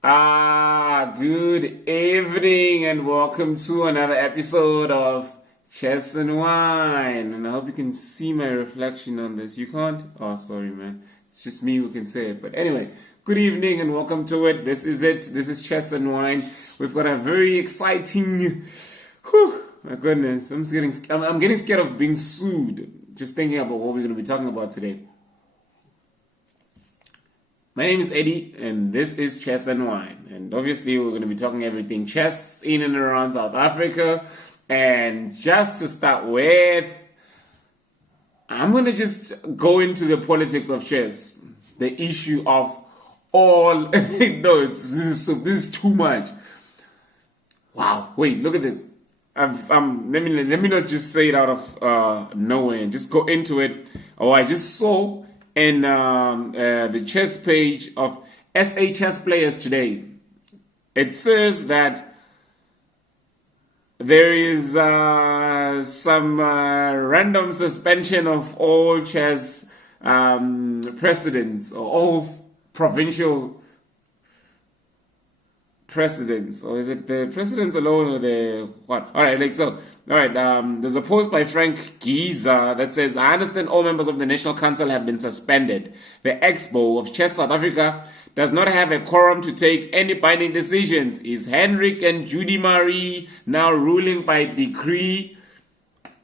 Good evening and welcome to another episode of Chess and Wine. And I hope you can see my reflection on this. You can't? Oh, sorry, man. It's just me who can say it. But anyway, good evening and welcome to it. This is it. This is Chess and Wine. We've got a very exciting. My goodness, I'm getting scared of being sued. Just thinking about what we're going to be talking about today. My name is Eddie, and this is Chess and Wine. And obviously, we're going to be talking everything chess in and around South Africa. And just to start with, I'm going to just go into the politics of chess. The issue of all... No, this is too much. Wow, wait, look at this. Let me not just say it out of nowhere and just go into it. Oh, I just saw in the chess page of SA Chess Players today. It says that there is some random suspension of all chess presidents or all provincial presidents, or is it the presidents alone or the what? All right, like so. All right, there's a post by Frank Giza that says, I understand all members of the National Council have been suspended. The exbo of Chess South Africa does not have a quorum to take any binding decisions. Is Henrik and Judy Marie now ruling by decree?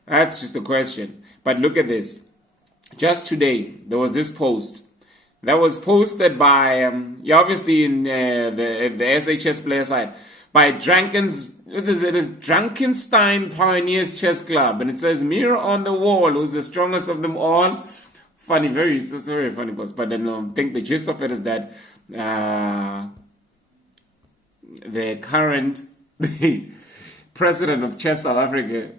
That's just a question. But look at this. Just today, there was this post that was posted by, obviously in the SHS player side, by Drankenstein Pioneers Chess Club. And it says, mirror on the wall, who's the strongest of them all? Funny, it's a very funny post. But then I think the gist of it is that the current president of Chess South Africa,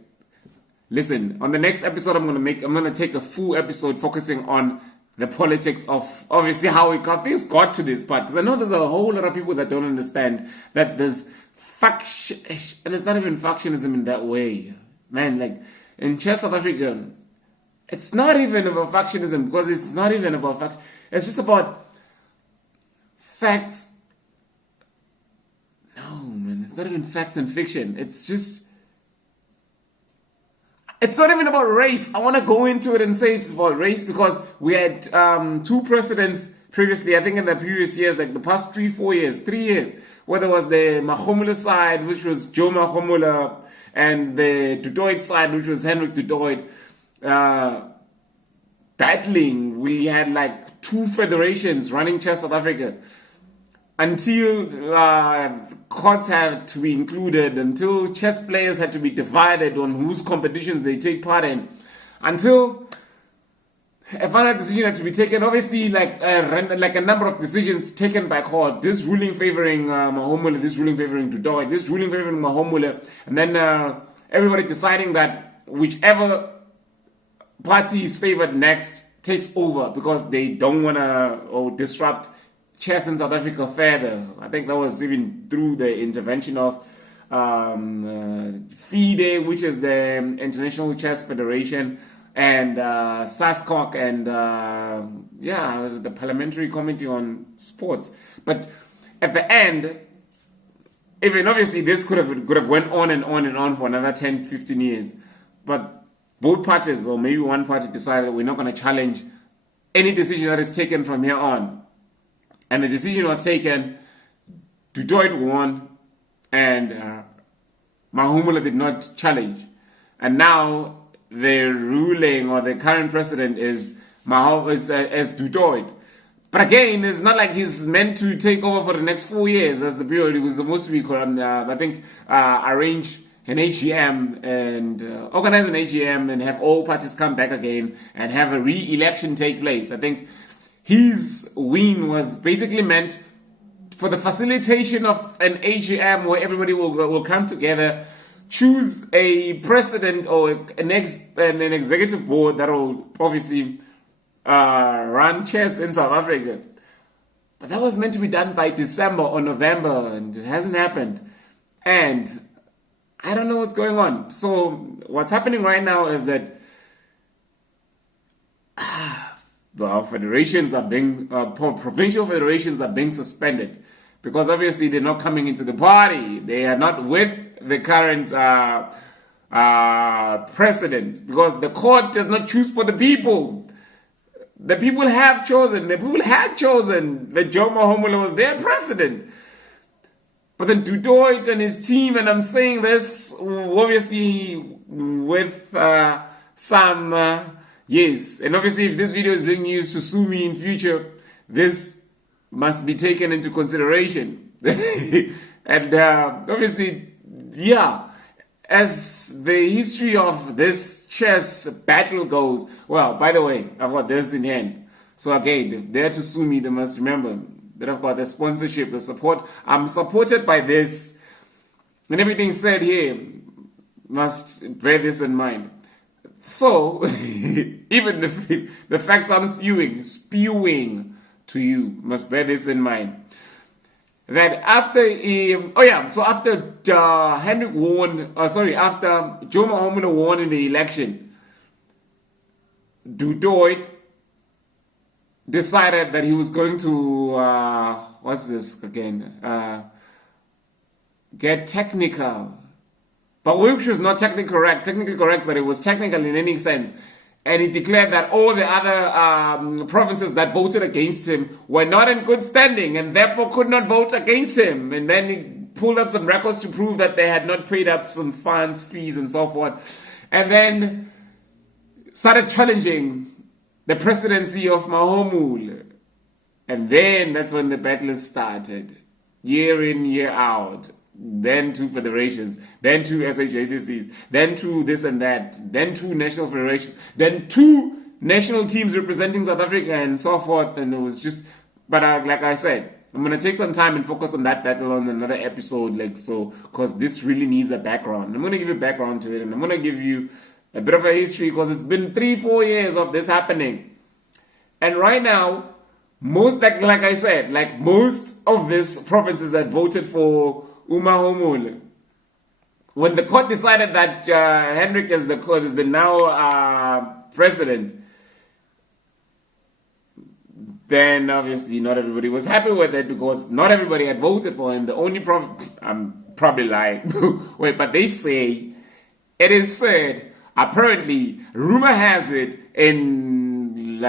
listen, on the next episode I'm gonna take a full episode focusing on the politics of obviously how things got to this part, because I know there's a whole lot of people that don't understand that there's faction, and it's not even factionism in that way, man. Like in Chess South Africa, it's not even about factionism, because it's not even about fact. It's just about facts. No, man, it's not even facts and fiction. It's not even about race. I want to go into it and say it's about race because we had two presidents previously, I think in the previous years, like the past 3 years, where there was the Mahomula side, which was Joe Mahomula, and the Du Toit side, which was Henrik Du Toit, battling. We had like 2 federations running Chess South Africa. Until courts had to be included, until chess players had to be divided on whose competitions they take part in, until a final decision had to be taken. Obviously, like a number of decisions taken by court. This ruling favoring Mahomula, this ruling favoring Du Toit, this ruling favoring Mahomula, and then everybody deciding that whichever party is favored next takes over because they don't want to disrupt chess in South Africa further. I think that was even through the intervention of FIDE, which is the International Chess Federation, and SASCOC, and the Parliamentary Committee on Sports. But at the end, even obviously this could have went on and on and on for another 10, 15 years. But both parties, or maybe one party, decided we're not going to challenge any decision that is taken from here on. And the decision was taken, Du Toit won, and Mahomula did not challenge. And now the ruling, or the current president, is Du Toit. But again, it's not like he's meant to take over for the next 4 years, as the period he was supposed to be, arrange an AGM and organize an AGM and have all parties come back again and have a re-election take place. I think his win was basically meant for the facilitation of an AGM where everybody will come together, choose a president or an executive board that will obviously run chess in South Africa. But that was meant to be done by December or November, and it hasn't happened. And I don't know what's going on. So what's happening right now is that our federations are being, provincial federations are being suspended because obviously they're not coming into the party. They are not with the current president, because the court does not choose for the people. The people have chosen. The people had chosen that Joe Mahomolo was their president. But then Du Toit and his team, and I'm saying this obviously with some yes, and obviously if this video is being used to sue me in future, this must be taken into consideration. And obviously, yeah, as the history of this chess battle goes, well, by the way, I've got this in hand. So again, if they're to sue me, they must remember that I've got the sponsorship, the support. I'm supported by this. And everything said here must bear this in mind. So, even the facts I'm spewing to you must bear this in mind. That after, after Hendrik won, after Joe Mahomolo won in the election, Du Toit decided that he was going to, what's this again? Get technical. But which was not technically correct, but it was technical in any sense. And he declared that all the other provinces that voted against him were not in good standing and therefore could not vote against him. And then he pulled up some records to prove that they had not paid up some funds, fees, and so forth. And then started challenging the presidency of Mahomolo. And then that's when the battle started. Year in, year out. Then 2 federations, then 2 SHACCs, then 2 this and that, then 2 national federations, then 2 national teams representing South Africa and so forth. And it was just, but like I said, I'm going to take some time and focus on that battle on another episode, because this really needs a background. I'm going to give you background to it, and I'm going to give you a bit of a history, because it's been 3-4 years of this happening. And right now, most of these provinces that voted for Mahomolo, when the court decided that Hendrik is the now president, then obviously not everybody was happy with it, because not everybody had voted for him. The only I'm probably lying. Wait, but they say, it is said, apparently, rumor has it in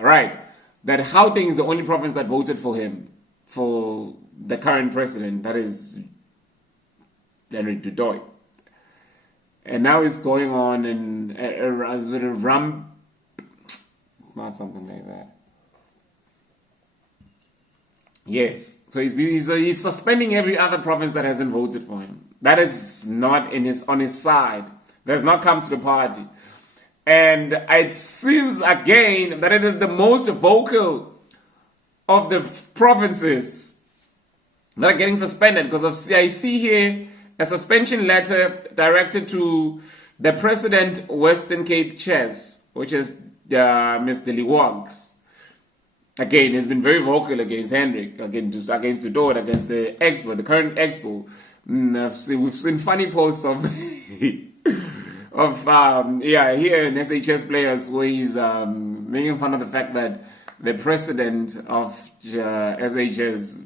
right, that Gauteng is the only province that voted for him, for the current president, that is Hendrik Du Toit. And now it's going on in a sort of it's not something like that. Yes. So he's suspending every other province that hasn't voted for him. That is not on his side. That has not come to the party. And it seems again that it is the most vocal of the provinces that are getting suspended, because I see here a suspension letter directed to the President Western Cape Chess, which is Mr. Liwags. Again, he's been very vocal against Hendrik, against Du Toit, against the exbo, the current exbo. We've seen funny posts of here in SHS players where he's making fun of the fact that the president of SHS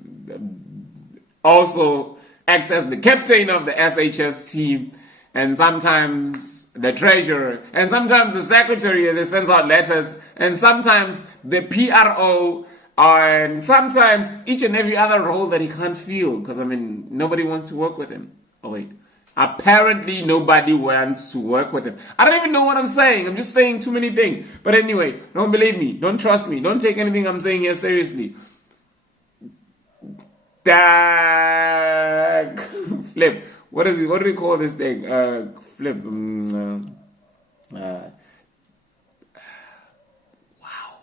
also acts as the captain of the SHS team, and sometimes the treasurer, and sometimes the secretary as he sends out letters, and sometimes the PRO, and sometimes each and every other role that he can't fill, because nobody wants to work with him. Oh wait, apparently nobody wants to work with him. I don't even know what I'm saying. I'm just saying too many things. But anyway, don't believe me, don't trust me, don't take anything I'm saying here seriously. Flip. What do we call this thing? Flip. Wow.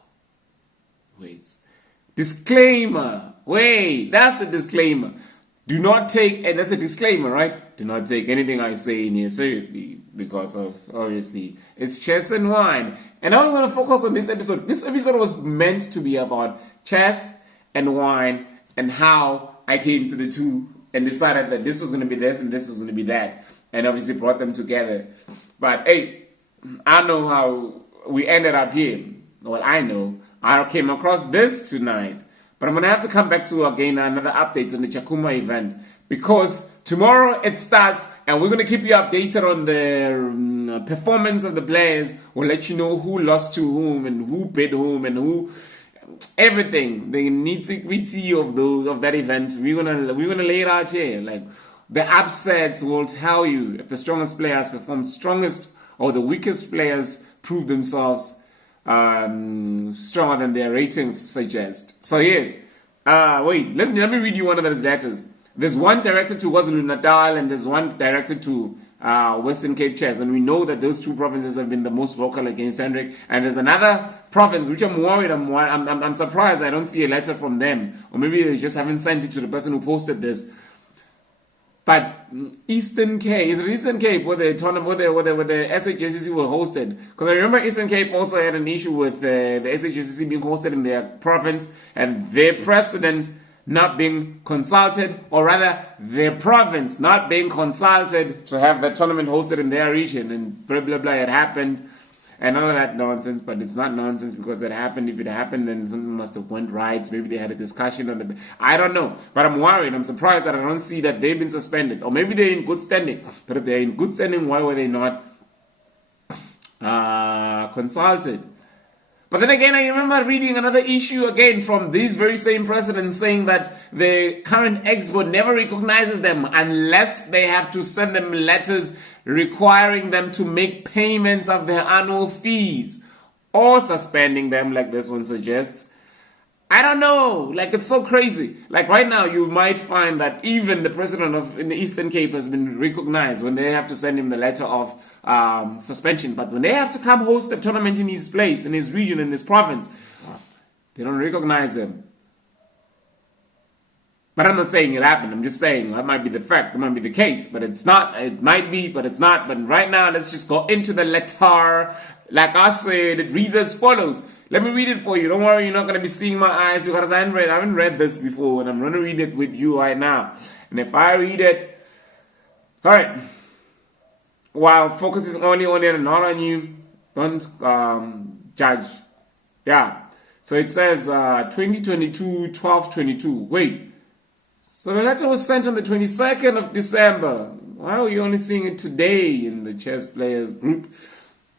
Wait. Disclaimer. Wait, that's the disclaimer. Do not take, and that's a disclaimer, right? Do not take anything I say in here seriously, because of, obviously, it's chess and wine. And I was going to focus on this episode. This episode was meant to be about chess and wine, and how I came to the two and decided that this was going to be this and this was going to be that. And obviously brought them together. But hey, I know how we ended up here. Well, I know. I came across this tonight. But I'm going to have to come back to, again, another update on the Chakuma event. Because tomorrow it starts, and we're going to keep you updated on the performance of the players. We'll let you know who lost to whom, and who beat whom, and who... everything. The nitty-gritty of that event. We're gonna lay it out here. Like, the upsets will tell you if the strongest players perform strongest, or the weakest players prove themselves stronger than their ratings suggest. So yes, wait, let me read you one of those letters. There's one directed to KwaZulu-Natal and there's one directed to Western Cape Chess, and we know that those two provinces have been the most vocal against Hendrik. And there's another province which I'm worried. I'm surprised I don't see a letter from them, or maybe they just haven't sent it to the person who posted this. But Eastern Cape, is it Eastern Cape where the tournament, where the SHJCC were hosted? Because I remember Eastern Cape also had an issue with the SHJCC being hosted in their province and their president not being consulted, or rather their province not being consulted to have the tournament hosted in their region, and blah blah blah. It happened, and all of that nonsense. But it's not nonsense because it happened. If it happened, then something must have went right. Maybe they had a discussion on the... I don't know, but I'm worried. I'm surprised that I don't see that they've been suspended, or maybe they're in good standing. But if they're in good standing, why were they not consulted? But then again, I remember reading another issue again from these very same presidents saying that the current exbo never recognizes them unless they have to send them letters requiring them to make payments of their annual fees, or suspending them like this one suggests. I don't know, like, it's so crazy. Like, right now you might find that even the president in the Eastern Cape has been recognized when they have to send him the letter of suspension. But when they have to come host a tournament in his place, in his region, in his province, they don't recognize him. But I'm not saying it happened. I'm just saying that might be the fact. That might be the case. But it's not. It might be, but it's not. But right now, let's just go into the letter. Like I said, it reads as follows. Let me read it for you. Don't worry, you're not going to be seeing my eyes because I haven't read this before, and I'm going to read it with you right now. And if I read it, all right, while focusing only on it and not on you, don't judge. Yeah. So it says 2022-12-22. Wait. So the letter was sent on the 22nd of December. Why are you only seeing it today in the chess players group?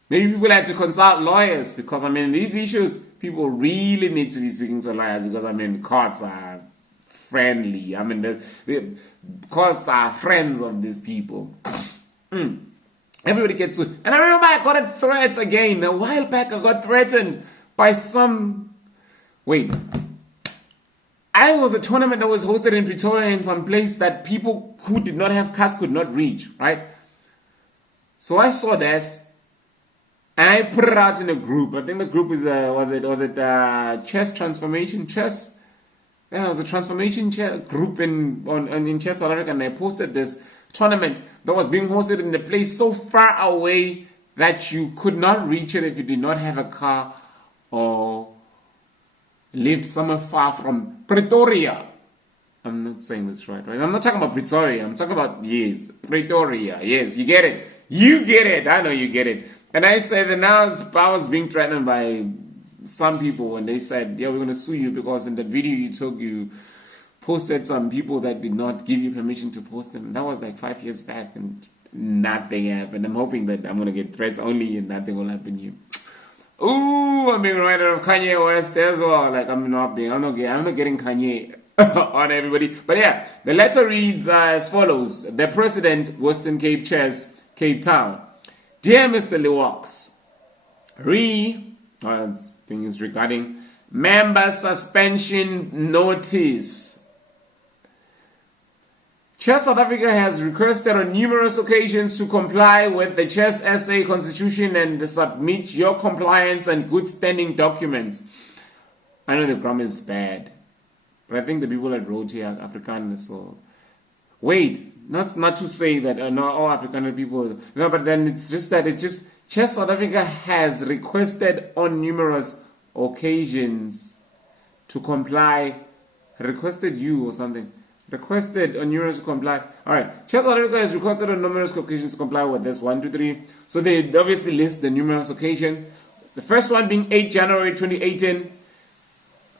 Maybe people had to consult lawyers because, I mean, these issues, people really need to be speaking to lawyers because, I mean, courts are friendly. I mean, the courts are friends of these people. Everybody gets to... And I remember I got a threat again. A while back, I got threatened by some... Wait. I was a tournament that was hosted in Pretoria in some place that people who did not have cars could not reach, right? So I saw this. And I put it out in a group. I think the group is was it Chess Transformation Chess? Yeah, it was a Transformation Chess group in Chess South Africa, and they posted this tournament that was being hosted in a place so far away that you could not reach it if you did not have a car or lived somewhere far from Pretoria. I'm not saying this right? I'm not talking about Pretoria. I'm talking about, yes, Pretoria. Yes, you get it. You get it. I know you get it. And I said, and I was being threatened by some people, and they said, yeah, we're going to sue you because in that video you took, you posted some people that did not give you permission to post them. And that was like 5 years back, and nothing happened. I'm hoping that I'm going to get threats only and nothing will happen to you. Ooh, I'm being reminded of Kanye West as well. Like, I'm not getting Kanye on everybody. But yeah, the letter reads as follows. The President, Western Cape Chess, Cape Town. Dear Mr. Lewox, thing is regarding member suspension notice. Chess South Africa has requested on numerous occasions to comply with the Chess SA Constitution and submit your compliance and good standing documents. I know the grammar is bad, but I think the people that wrote here are Afrikaners, so... Wait, not to say that not all African people... No, but then it's just that Chess South Africa has requested on numerous occasions to comply. Requested you or something. Requested on numerous to comply. Alright, Chess South Africa has requested on numerous occasions to comply with this. 1, 2, 3. So they obviously list the numerous occasion. The first one being 8 January 2018.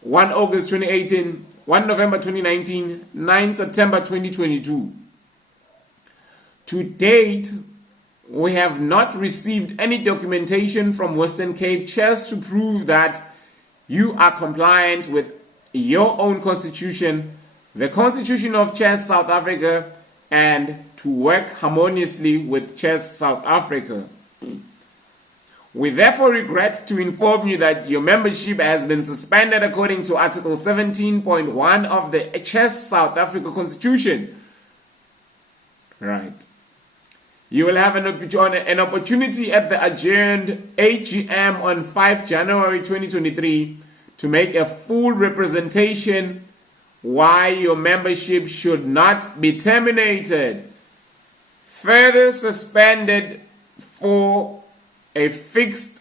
1 August 2018, 1 November 2019, 9 September 2022. To date, we have not received any documentation from Western Cape Chess to prove that you are compliant with your own constitution, the Constitution of Chess South Africa, and to work harmoniously with Chess South Africa. We therefore regret to inform you that your membership has been suspended according to Article 17.1 of the Chess South Africa Constitution. Right. You will have an opportunity at the adjourned AGM on 5 January 2023 to make a full representation why your membership should not be terminated, further suspended for a fixed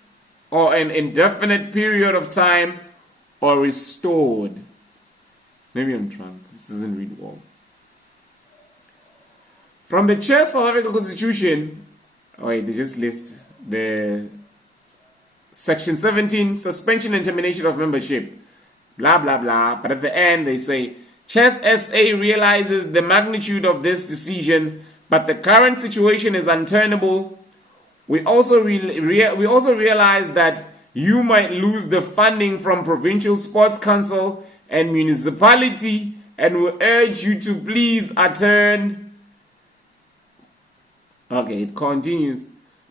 or an indefinite period of time, or restored. Maybe I'm drunk. This doesn't read well. From the Chess South Africa Constitution, they just list the Section 17, suspension and termination of membership, blah, blah, blah. But at the end, they say, Chess SA realizes the magnitude of this decision, but the current situation is untenable. We also realize that you might lose the funding from Provincial Sports Council and municipality, and we urge you to please attend. Okay, it continues.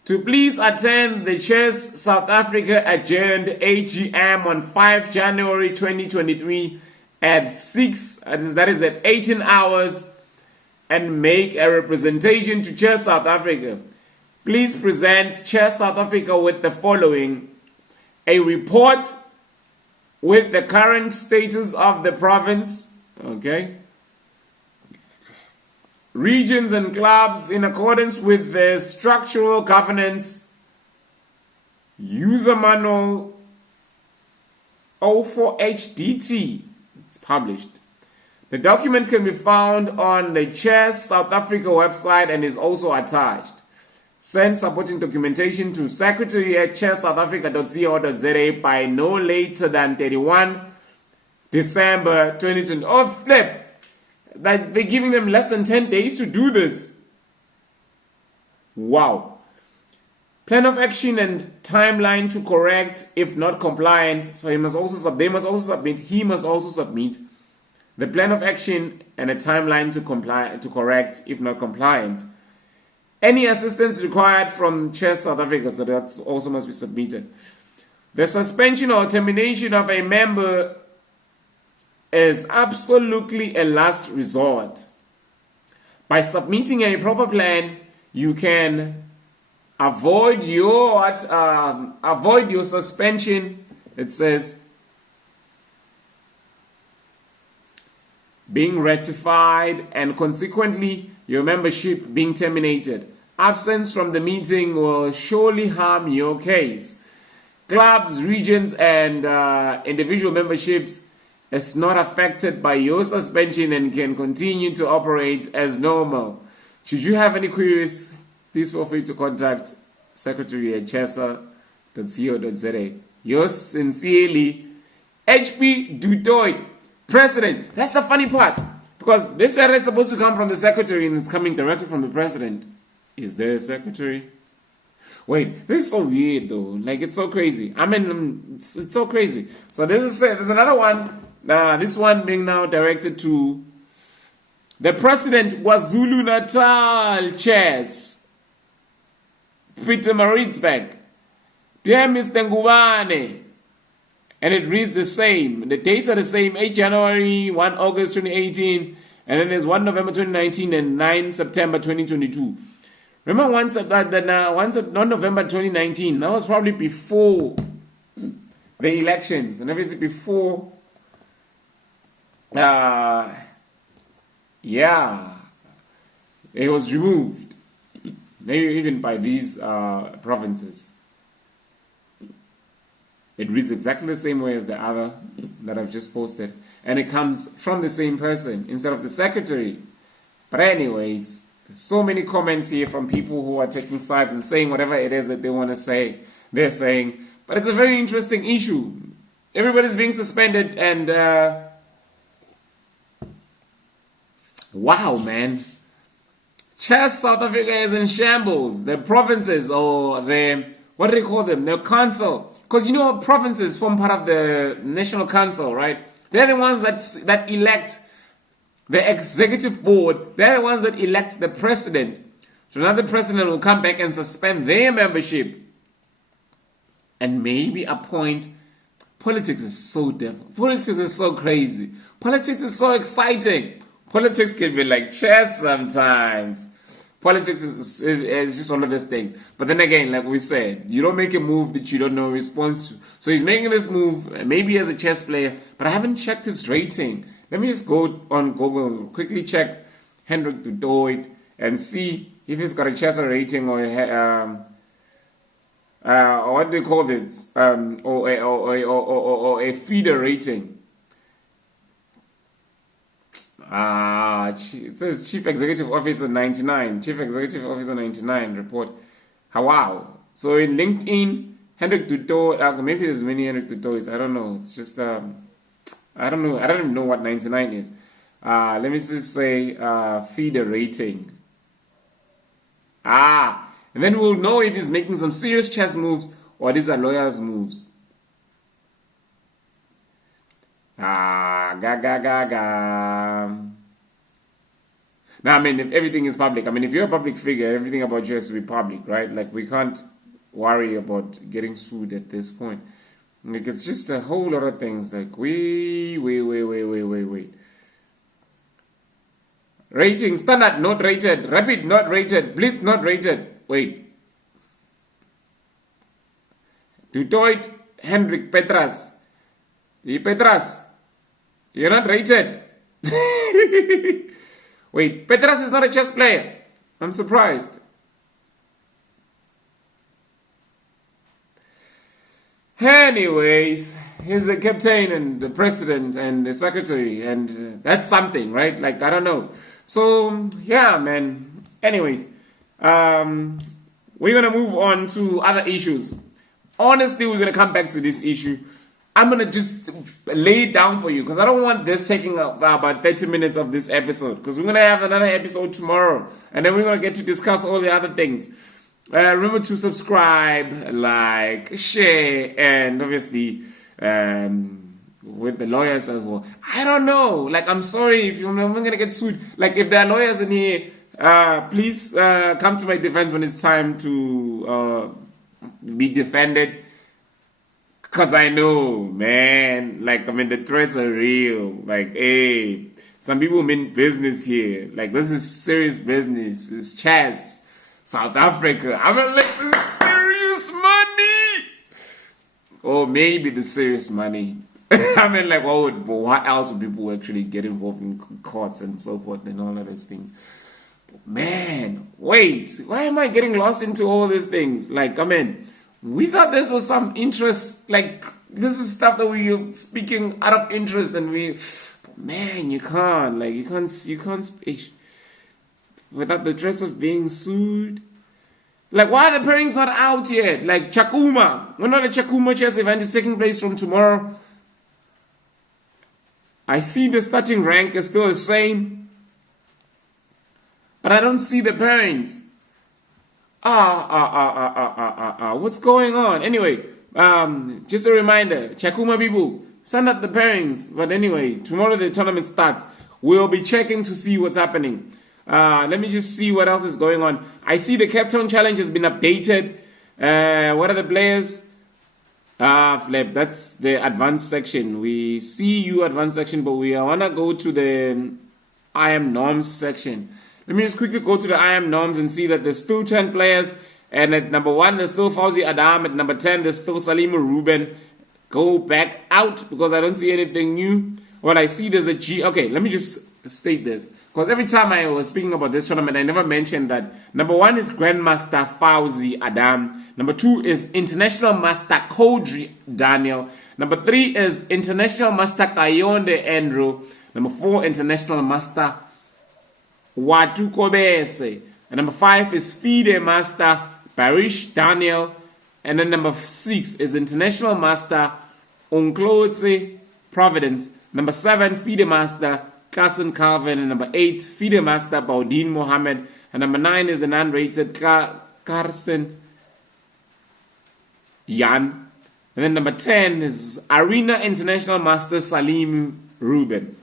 To please attend the Chess South Africa adjourned AGM on 5 January 2023 at 6, that is at 18 hours, and make a representation to Chess South Africa. Please present Chess South Africa with the following: a report with the current status of the province, okay, regions and clubs in accordance with the structural governance, user manual 04HDT. It's published. The document can be found on the Chess South Africa website and is also attached. Send supporting documentation to secretary@chesssouthafrica.co.za by no later than 31 December 2020. Oh, flip! That they're giving them less than 10 days to do this. Wow. Plan of action and timeline to correct if not compliant. So he must also submit the plan of action and a timeline to correct if not compliant. Any assistance required from Chess South Africa, so that also must be submitted. The suspension or termination of a member is absolutely a last resort. By submitting a proper plan, you can avoid your suspension. It says being ratified and consequently your membership being terminated. Absence from the meeting will surely harm your case. Clubs, regions, and individual memberships is not affected by your suspension and can continue to operate as normal. Should you have any queries, please feel free to contact secretary@chessa.co.za. Yours sincerely, HP Dudoit, President. That's the funny part, because this letter is supposed to come from the secretary and it's coming directly from the president. Is there a secretary? Wait, this is so weird though. Like, it's so crazy. I mean, it's so crazy. So there's another one. This one being now directed to the president, KwaZulu Natal Chess, Peter Maritzburg. Dear Mr. Ngubane, and it reads the same. The dates are the same: 8 January, 1 August 2018, and then there's 1 November 2019 and 9 September 2022. Remember once November 2019, that was probably before the elections, and obviously before, it was removed, maybe even by these provinces. It reads exactly the same way as the other that I've just posted, and it comes from the same person instead of the secretary. But anyways, there's so many comments here from people who are taking sides and saying whatever it is that they want to say, they're saying. But it's a very interesting issue. Everybody's being suspended, and wow, man. Chess South Africa is in shambles. The provinces, or the, what do they call them? The council. Because you know, provinces form part of the national council, right? They're the ones that elect the executive board. They're the ones that elect the president. So now the president will come back and suspend their membership and maybe appoint. Politics is so different. Politics is so crazy. Politics is so exciting. Politics can be like chess sometimes. Politics is just one of those things. But then again, like we said, you don't make a move that you don't know a response to. So he's making this move, maybe as a chess player, but I haven't checked his rating. Let me just go on Google, quickly check Hendrik du Toit and see if he's got a Chessa rating or what do you call this? Or a feeder rating. It says Chief Executive Officer 99. Chief Executive Officer 99 report. Wow. So in LinkedIn, Hendrik du Toit, maybe there's many Hendrik du Toits. I don't know. It's just, I don't know. I don't even know what 99 is. Let me just say feeder rating. And then we'll know if he's making some serious chess moves or these are lawyers' moves. Now, I mean, if everything is public, I mean, if you're a public figure, everything about you has to be public, right? Like, we can't worry about getting sued at this point. Like, it's just a whole lot of things. Like, wait. Rating, standard, not rated. Rapid, not rated. Blitz, not rated. Wait. Du Toit, Hendrik Petras. Petras, you're not rated. Wait, Petras is not a chess player. I'm surprised. Anyways, he's the captain and the president and the secretary, and that's something, right? Like, I don't know. So, yeah, man. Anyways, we're going to move on to other issues. Honestly, we're going to come back to this issue. I'm going to just lay it down for you because I don't want this taking up about 30 minutes of this episode because we're going to have another episode tomorrow and then we're going to get to discuss all the other things. Remember to subscribe, like, share, and obviously with the lawyers as well. I don't know. Like, I'm sorry if I'm going to get sued. Like, if there are lawyers in here, please come to my defense when it's time to be defended. Because I know, man, like, I mean, the threats are real. Like, hey, some people mean business here. Like, this is serious business. It's chess. South Africa. I mean, like, this is serious money. Or maybe the serious money. I mean, like, what else would people actually get involved in courts and so forth and all of those things? But man, wait. Why am I getting lost into all these things? Like, I mean, we thought this was some interest, like, this is stuff that we were speaking out of interest, and man, you can't speak without the threats of being sued. Like, why are the pairings not out yet? Like, Chakuma, the Chakuma chess event is taking place from tomorrow. I see the starting rank is still the same, but I don't see the pairings. What's going on? Anyway, just a reminder, Chakuma people, send out the pairings. But anyway, tomorrow the tournament starts. We'll be checking to see what's happening. Let me just see what else is going on. I see the Cape Town Challenge has been updated. What are the players? Flip, that's the advanced section. We see you advanced section, but we want to go to the IM norms section. Let me just quickly go to the IM norms and see that there's still 10 players. And at number 1, there's still Fauzi Adam. At number 10, there's still Salima Ruben. Go back out because I don't see anything new. What I see, there's a G. Okay, let me just state this. Because every time I was speaking about this tournament, I never mentioned that number 1 is Grandmaster Fauzi Adam. Number 2 is International Master Kodri Daniel. Number 3 is International Master Kayonde Andrew. Number 4, International Master Watu Kobese. And number 5 is FIDE Master Parish Daniel. And then number 6 is International Master Onklotse Providence. Number 7, FIDE Master Carson Calvin. And number 8, FIDE Master Baudin Mohammed. And number 9 is the non-rated Karsten Jan. And then number 10 is Arena International Master Salim Ruben.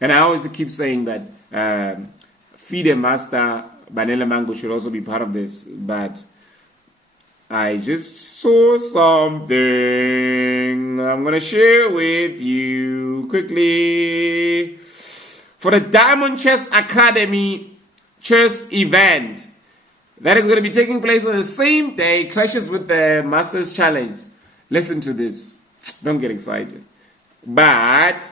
And I always keep saying that FIDE Master Banela Mango should also be part of this. But I just saw something I'm going to share with you quickly. For the Diamond Chess Academy chess event that is going to be taking place on the same day, clashes with the Masters Challenge. Listen to this. Don't get excited. But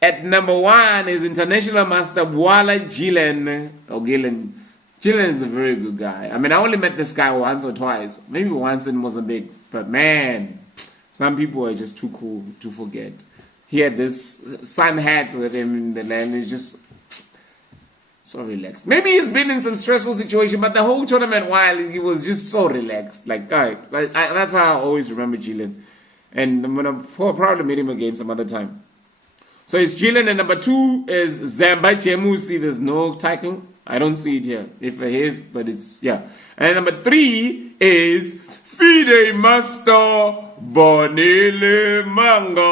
at number 1 is International Master Wala Gillen. Gillen is a very good guy. I mean, I only met this guy once or twice. Maybe once in Mozambique. But man, some people are just too cool to forget. He had this sun hat with him in the land. It's just so relaxed. Maybe he's been in some stressful situation, but the whole tournament while he was just so relaxed. That's how I always remember Gillen. And I'm going to probably meet him again some other time. So it's Gillen, and number 2 is Zamba Jemusi. There's no title. I don't see it here. If it is, but it's, yeah. And number 3 is FIDE Master Bonile Manga.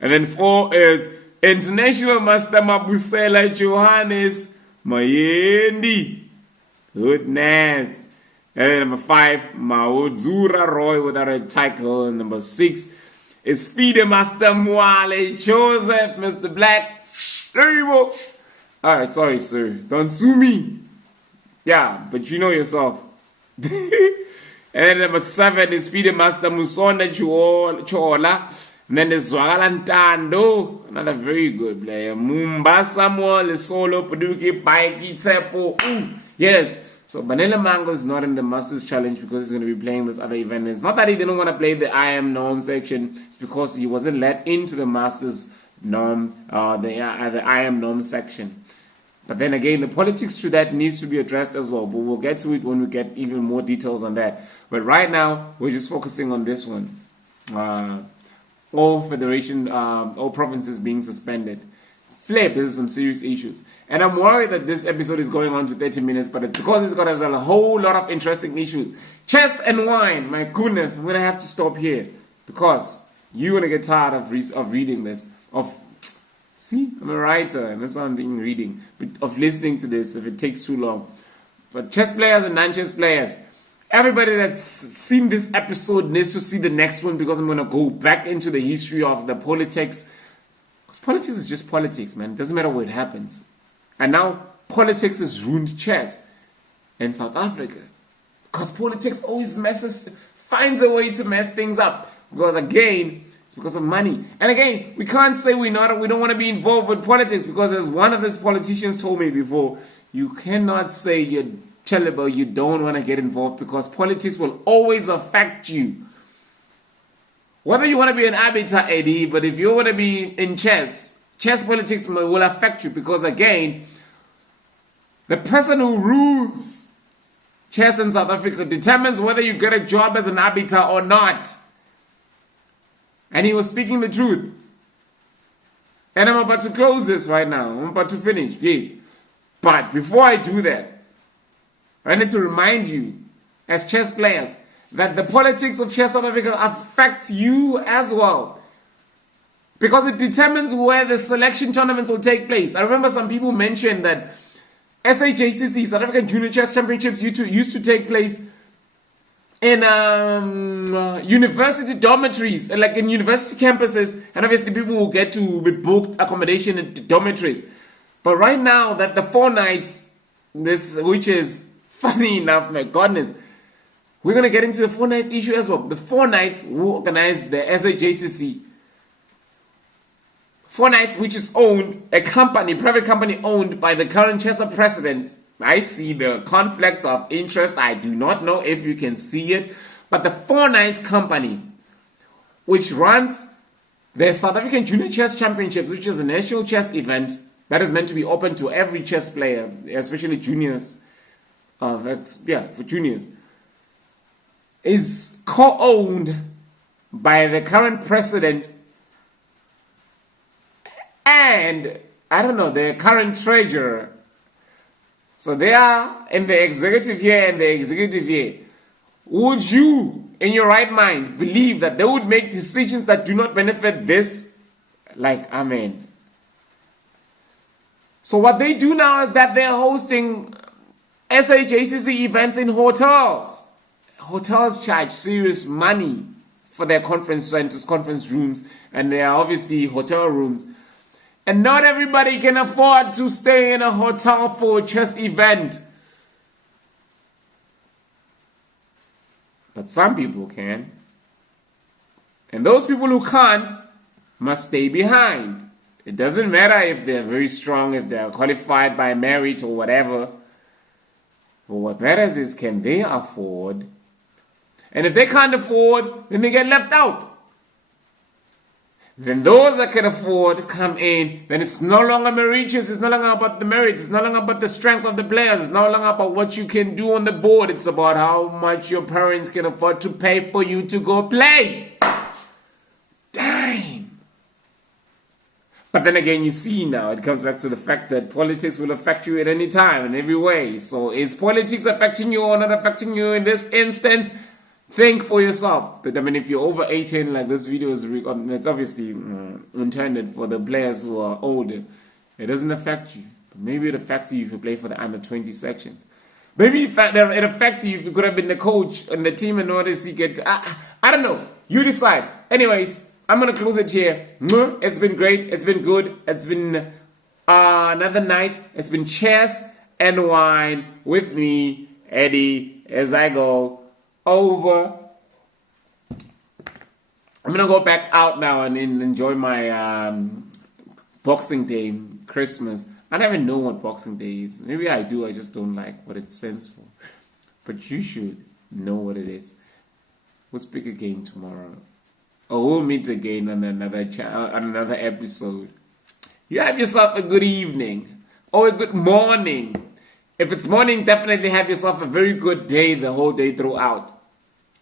And then 4 is International Master Mabusela Johannes Mayendi. Goodness. And then number 5, Maodzura Roy without a title. And number 6 is FIDE Master Mwale Joseph, Mr. Black. There you go. Alright, sorry, sir. Don't sue me. Yeah, but you know yourself. And number 7 is FIDE Master Musonda Chola. And then there's Zwagalantando, another very good player. Mumba Samuel, Solo, Paduki, Paiki, Tsepo. Yes. So Banela Mango is not in the Masters Challenge because he's going to be playing this other event. It's not that he didn't want to play the I Am Norm section. It's because he wasn't let into the Masters Norm, the I Am Norm section. But then again, the politics to that needs to be addressed as well. But we'll get to it when we get even more details on that. But right now, we're just focusing on this one. All provinces being suspended. Flip, this is some serious issues. And I'm worried that this episode is going on to 30 minutes, but it's because it's got a whole lot of interesting issues. Chess and wine, my goodness, I'm going to have to stop here. Because you're going to get tired of reading this. See, I'm a writer, and that's why I'm doing reading. But of listening to this, if it takes too long. But chess players and non-chess players, everybody that's seen this episode needs to see the next one, because I'm going to go back into the history of the politics. Because politics is just politics, man. It doesn't matter where it happens. And now, politics has ruined chess in South Africa. Because politics always finds a way to mess things up. Because again, it's because of money. And again, we can't say we don't want to be involved with politics, because as one of these politicians told me before, you cannot say you're chillable, you don't want to get involved, because politics will always affect you. Whether you want to be an arbiter, Eddie, but if you want to be in chess politics will affect you, because again, the person who rules chess in South Africa determines whether you get a job as an arbiter or not. And he was speaking the truth. And I'm about to close this right now. I'm about to finish, yes. But before I do that, I need to remind you, as chess players, that the politics of Chess South Africa affects you as well. Because it determines where the selection tournaments will take place. I remember some people mentioned that SAJCC, South African Junior Chess Championships, used to take place in university dormitories, like in university campuses, and obviously people will get to be booked accommodation in the dormitories. But right now, that the 4 nights, which is funny enough, my goodness, we're going to get into the 4 night issue as well. The 4 nights will organize the SAJCC. 4 nights, which is private company owned by the current Chessa president. I see the conflict of interest. I do not know if you can see it. But the 4 nights company, which runs the South African Junior Chess Championships, which is a national chess event that is meant to be open to every chess player, especially juniors. For juniors. is co-owned by the current president and, I don't know, the current treasurer. So they are in the executive here and the executive here. Would you, in your right mind, believe that they would make decisions that do not benefit this? Like, amen. So what they do now is that they're hosting SHACC events in hotels. Hotels charge serious money for their conference centers, conference rooms, and they are obviously hotel rooms. And not everybody can afford to stay in a hotel for a chess event. But some people can. And those people who can't must stay behind. It doesn't matter if they're very strong, if they're qualified by merit or whatever. But what matters is, can they afford? And if they can't afford, then they get left out. Then those that can afford come in. Then it's no longer meritorious. It's no longer about the merit. It's no longer about the strength of the players. It's no longer about what you can do on the board. It's about how much your parents can afford to pay for you to go play. Damn. But then again, you see now, it comes back to the fact that politics will affect you at any time, in every way. So is politics affecting you or not affecting you in this instance? Think for yourself. But I mean, if you're over 18, like this video is, it's obviously intended for the players who are older. It doesn't affect you. But maybe it affects you if you play for the under 20 sections. Maybe it affects you if you could have been the coach on the team in order to get. I don't know. You decide. Anyways, I'm gonna close it here. It's been great. It's been good. It's been another night. It's been chess and wine with me, Eddie, as I go over. I'm gonna go back out now and enjoy my Boxing Day, Christmas. I don't even know what Boxing Day is. Maybe I do, I just don't like what it stands for. But you should know what it is. We'll speak again tomorrow. Or we'll meet again on another episode. You have yourself a good evening or a good morning. If it's morning, definitely have yourself a very good day the whole day throughout.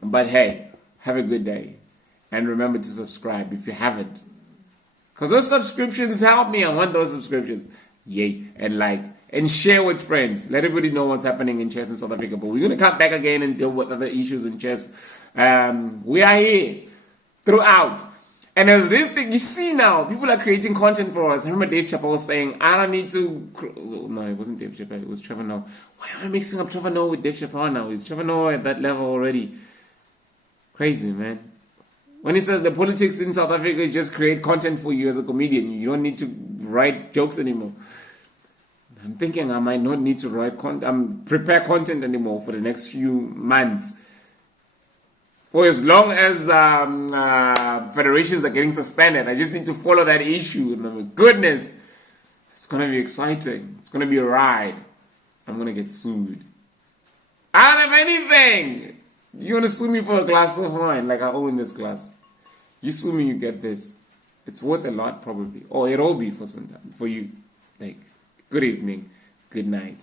But hey, have a good day. And remember to subscribe if you haven't. Because those subscriptions help me. I want those subscriptions. Yay. And like. And share with friends. Let everybody know what's happening in chess in South Africa. But we're going to come back again and deal with other issues in chess. We are here throughout. And as this thing, you see now, people are creating content for us. I remember Dave Chappelle saying, I don't need to... No, it wasn't Dave Chappelle. It was Trevor Noah. Why am I mixing up Trevor Noah with Dave Chappelle now? Is Trevor Noah at that level already? Crazy, man. When he says the politics in South Africa just create content for you as a comedian, you don't need to write jokes anymore. I'm thinking I might not need to prepare content anymore for the next few months. For as long as federations are getting suspended, I just need to follow that issue. And my goodness, it's going to be exciting. It's going to be a ride. I'm going to get sued. I don't have anything. You want to sue me for a glass of wine like I own this glass? You sue me, you get this. It's worth a lot probably. Or it'll be for some time. For you. Like, good evening, good night.